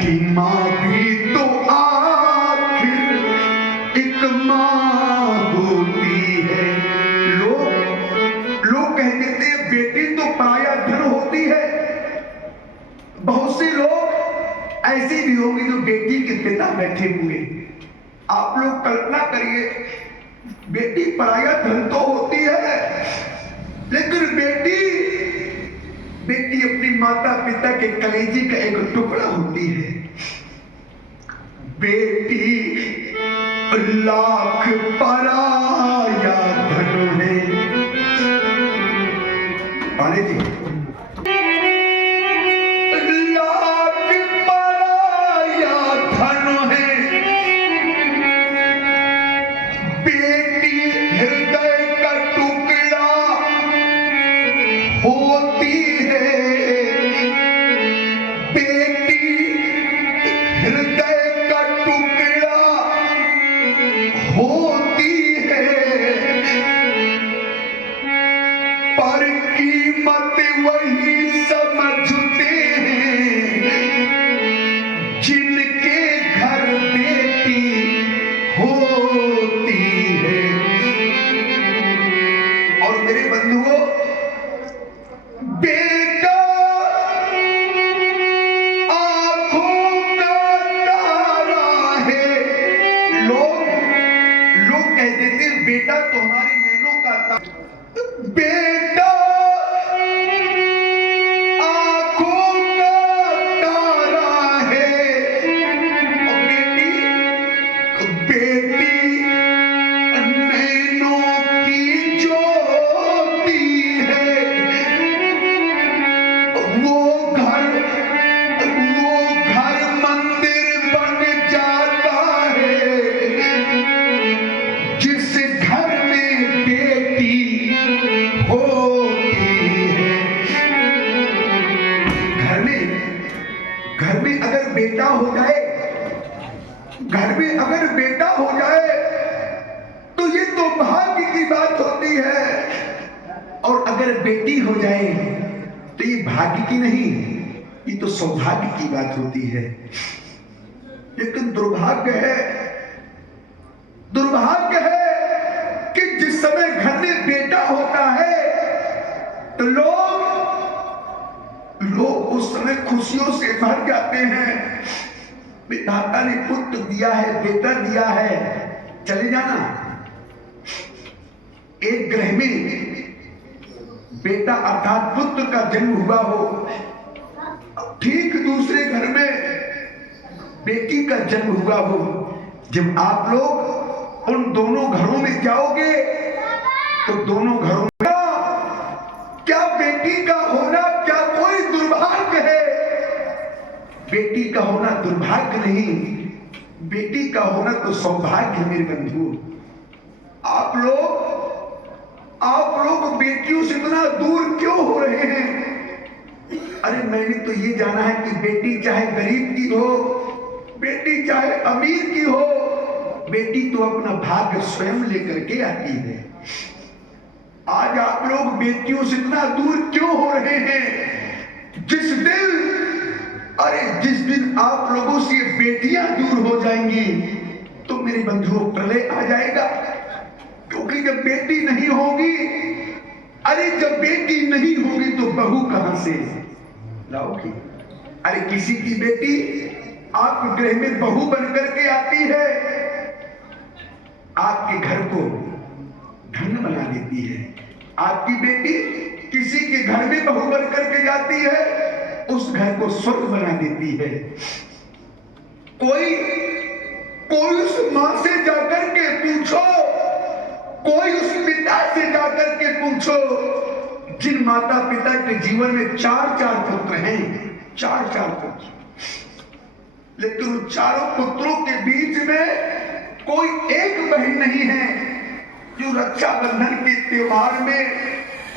की माँ भी तो आखिर एक माँ होती है। लोग कहते थे बेटी तो पराया धन होती है। बहुत से लोग ऐसे भी होंगे जो बेटी के पिता बैठे हुए। आप लोग कल्पना करिए, बेटी पराया धन तो होती है, लेकिन बेटी अपनी माता पिता के कलेजे का एक टुकड़ा होती है। बेटी लाख पराया धन है। पाले जी, लाख पराया धन है। बेटी हृदय का टुकड़ा होती है। बेटी हृदय का टुकड़ा होती है, पर कीमत वही समझते हैं जिनके घर बेटी होती है। और मेरे बंधुओं, बेटा आंखों का तारा है। लोग कहते थे बेटा तुम्हारे नैनों का तारा। बेटा आंखों का तारा है। और बेटी नैनों की ज्योति है। वो घर मंदिर बन जाता है जिस घर में बेटी होती है। घर में अगर बेटा हो जाए, तो ये तो भाग्य की बात होती है। और अगर बेटी हो जाए तो ये भाग्य की नहीं, ये तो सौभाग्य की बात होती है। लेकिन दुर्भाग्य है कि जिस समय घर में बेटा होता है तो लोग उस समय खुशियों से भर जाते हैं। विधाता ने पुत्र दिया है, बेटा दिया है, चले जाना। एक ग्रह में बेटा अर्थात पुत्र का जन्म हुआ हो, ठीक दूसरे घर में बेटी का जन्म हुआ हो। जब आप लोग उन दोनों घरों में जाओगे तो दोनों घरों में क्या बेटी का होना क्या कोई दुर्भाग्य है? बेटी का होना दुर्भाग्य नहीं, बेटी का होना तो सौभाग्य। मेरे बंधु, आप लोग बेटियों से इतना दूर क्यों हो रहे हैं? अरे मैंने तो ये जाना है कि बेटी चाहे गरीब की हो, बेटी चाहे अमीर की हो, बेटी तो अपना भाग्य स्वयं लेकर के आती है। आज आप लोग बेटियों से इतना दूर क्यों हो रहे हैं? जिस दिन आप लोगों से बेटियां दूर हो जाएंगी तो मेरे बंधुओं प्रलय आ जाएगा। क्योंकि जब बेटी नहीं होगी, जब बेटी नहीं होगी तो बहू कहां से लाओगी? अरे किसी की बेटी आपके गृह में बहू बनकर के आती है, आपके घर को धन्य बना देती है। आपकी बेटी किसी के घर में बहू बनकर के जाती है, उस घर को स्वर्ग बना देती है। कोई उस मां से जाकर के पूछो, कोई उस पिता से जाकर के पूछो जिन माता पिता के जीवन में चार पुत्र हैं, चार पुत्र, लेकिन उन चारों पुत्रों के बीच में कोई एक बहन नहीं है जो रक्षाबंधन के त्योहार में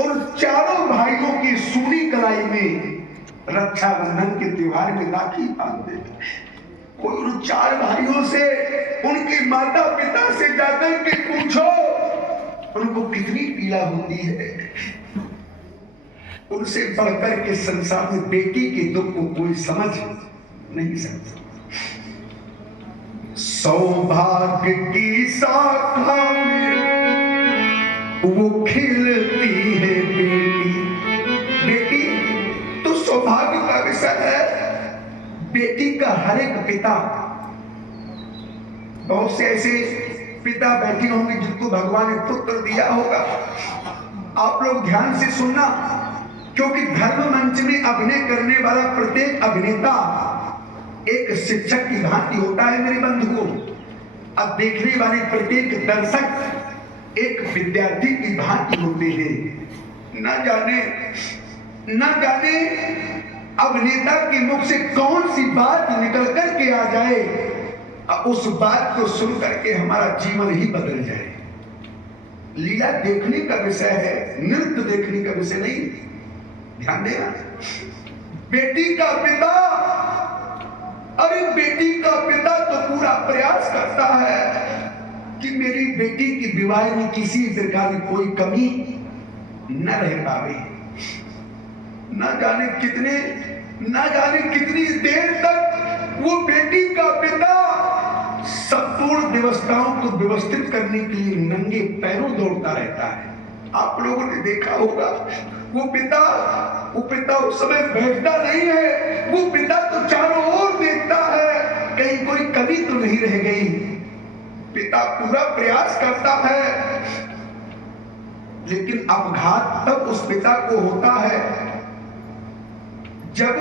उन चारों भाइयों की सूनी कलाई में रक्षाबंधन के त्योहार में राखी बांध दे। कोई उन चार भाइयों से, उनके माता पिता से जाकर के पूछो उनको कितनी पीड़ा होती है। उनसे बढ़कर के संसार में बेटी के दुख को कोई समझ नहीं समझ। सौभाग्य की शाखा में वो खिलती है बेटी। बेटी तो सौभाग्य का विषय है। बेटी का हर एक पिता, बहुत से ऐसे पिता बैठे होंगे जिनको भगवान ने पुत्र दिया होगा। आप लोग ध्यान से सुनना, क्योंकि धर्म मंच में अभिनय करने वाला प्रत्येक अभिनेता एक शिक्षक की भांति होता है मेरे बंधुओं। अब देखने वाले प्रत्येक दर्शक एक विद्यार्थी की भांति होते हैं। न जाने अभिनेता के मुख से कौन सी बात निकल करके आ जाए, उस बात को सुन करके हमारा जीवन ही बदल जाए। लीला देखने का विषय है, नृत्य देखने का विषय नहीं। ध्यान देना। बेटी का पिता, अरे बेटी का पिता तो पूरा प्रयास करता है कि मेरी बेटी की विवाह में किसी प्रकार की कोई कमी न रह पावे। न जाने कितनी देर तक वो बेटी का पिता संपूर्ण व्यवस्थाओं को व्यवस्थित करने के लिए नंगे पैरों दौड़ता रहता है। आप लोगों ने देखा होगा, वो पिता उस समय बैठता नहीं है। वो पिता तो चारों ओर देखता है कहीं कोई कमी तो नहीं रह गई। पिता पूरा प्रयास करता है, लेकिन अपघात तब उस पिता को होता है जब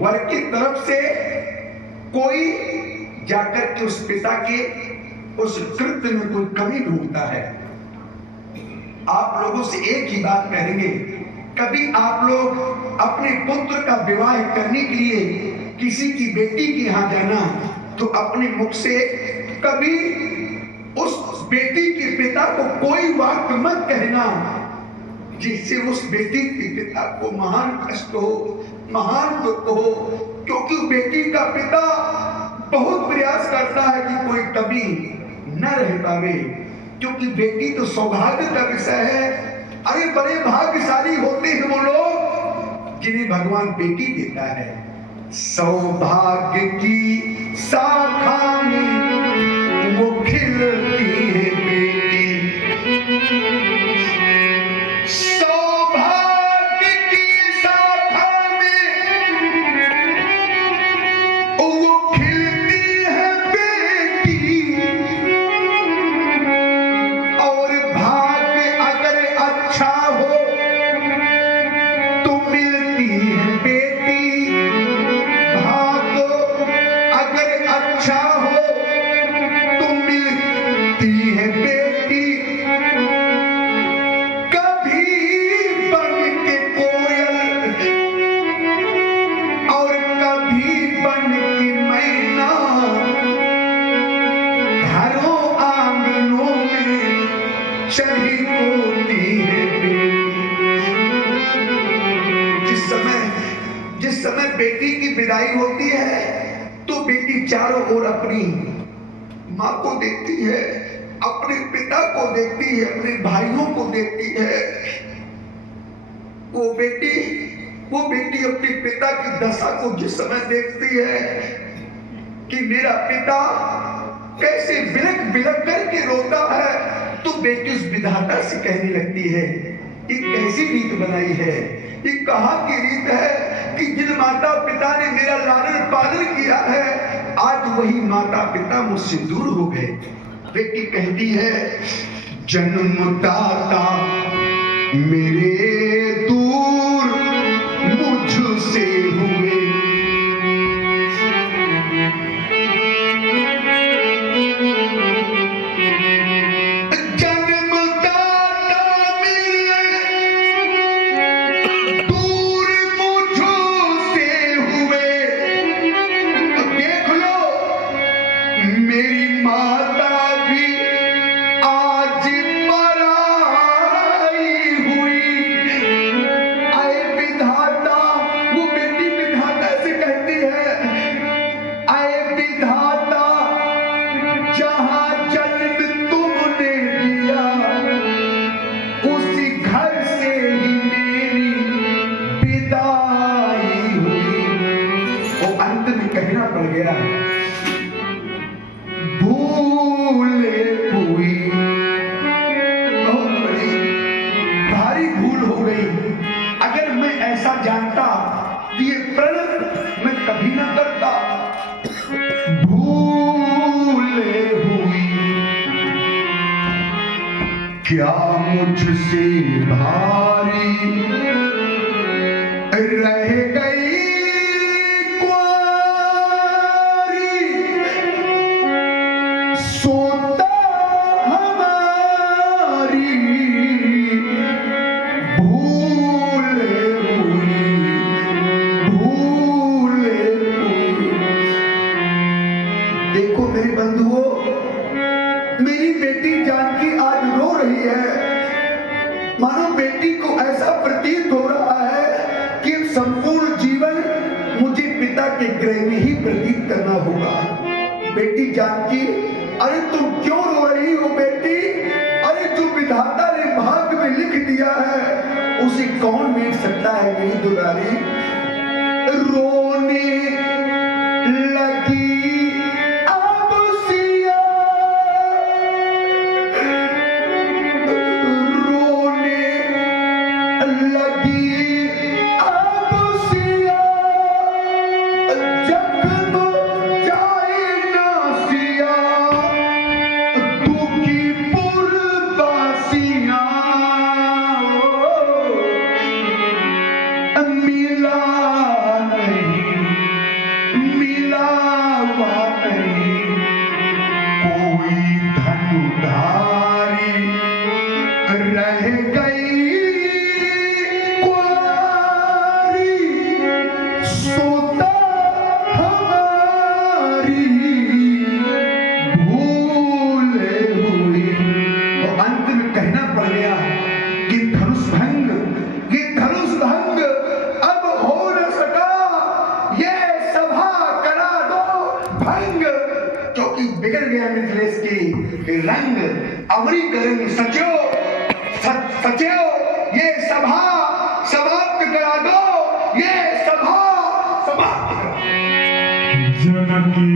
वर की तरफ से कोई जाकर के उस पिता के उस कृत्य में कोई कमी ढूंढता है। आप लोगों से एक ही बात कहेंगे, कभी आप लोग अपने पुत्र का विवाह करने के लिए किसी की बेटी के यहाँ जाना तो अपने मुख से कभी उस बेटी के पिता को कोई वाक्य मत कहना जिससे उस बेटी के पिता को महान कष्ट हो, महान दुख हो। क्योंकि बेटी का पिता बहुत प्रयास करता है कि कोई कभी न रह पावे, क्योंकि बेटी तो सौभाग्य का विषय है। अरे बड़े भाग्यशाली होते हैं वो लोग जिन्हें भगवान बेटी देता है। सौभाग्य की शाखा में वो खिलती है बेटी। सौभाग्य की शाखा में वो खिलती है बेटी, और भाग्य अगर अच्छा हो तो मिलती है बेटी। भाग्य अगर अच्छा हो तो मिलती है बेटी। कभी बन के कोयल और कभी बन के मैना, घरों आंगनों में चली होती है बेटी। जिस समय बेटी की विदाई होती है तो बेटी चारों ओर अपनी माँ को देखती है, अपने पिता को देखती है, अपने भाइयों को देखती है। वो बेटी अपने पिता की दशा को जिस समय देखती है कि मेरा पिता कैसे बिलख बिलख करके रोता है, तो बेटी उस विधाता से कहने लगती है, ये कैसी रीत बनाई है, ये कहाँ की रीत है कि जिन माता पिता ने मेरा लालन पालन किया है, आज वही माता पिता मुझसे दूर हो गए। बेटी कहती है, जन्मदाता मेरे दूर मुझसे हुए। अंत क्या मुझसे भारी रह गई कुंवारी, सोता हमारी भूले हुई, भूले हुई। देखो मेरे बंधुओं, मेरी बेटी जानकी आज रो रही है। मानो बेटी को ऐसा प्रतीत हो रहा है कि संपूर्ण जीवन मुझे पिता के गृह में ही व्यतीत करना होगा। बेटी जानकी, अरे तुम क्यों रो रही हो बेटी? अरे जो विधाता ने भाग्य में लिख दिया है उसे कौन मिट सकता है मेरी दुलारी। रोने लगी रह गई कुंवारी, सोता हमारी भूले हुई। तो अंत में कहना पड़ गया कि धनुष भंग, ये धनुष भंग अब हो न सका, ये सभा करा दो भंग। क्योंकि बिगड़ गया मिथिलेश की रंग, अमरीकरण सचो सचो, ये सभा समाप्त करा दो, ये सभा समाप्त करा। जनकी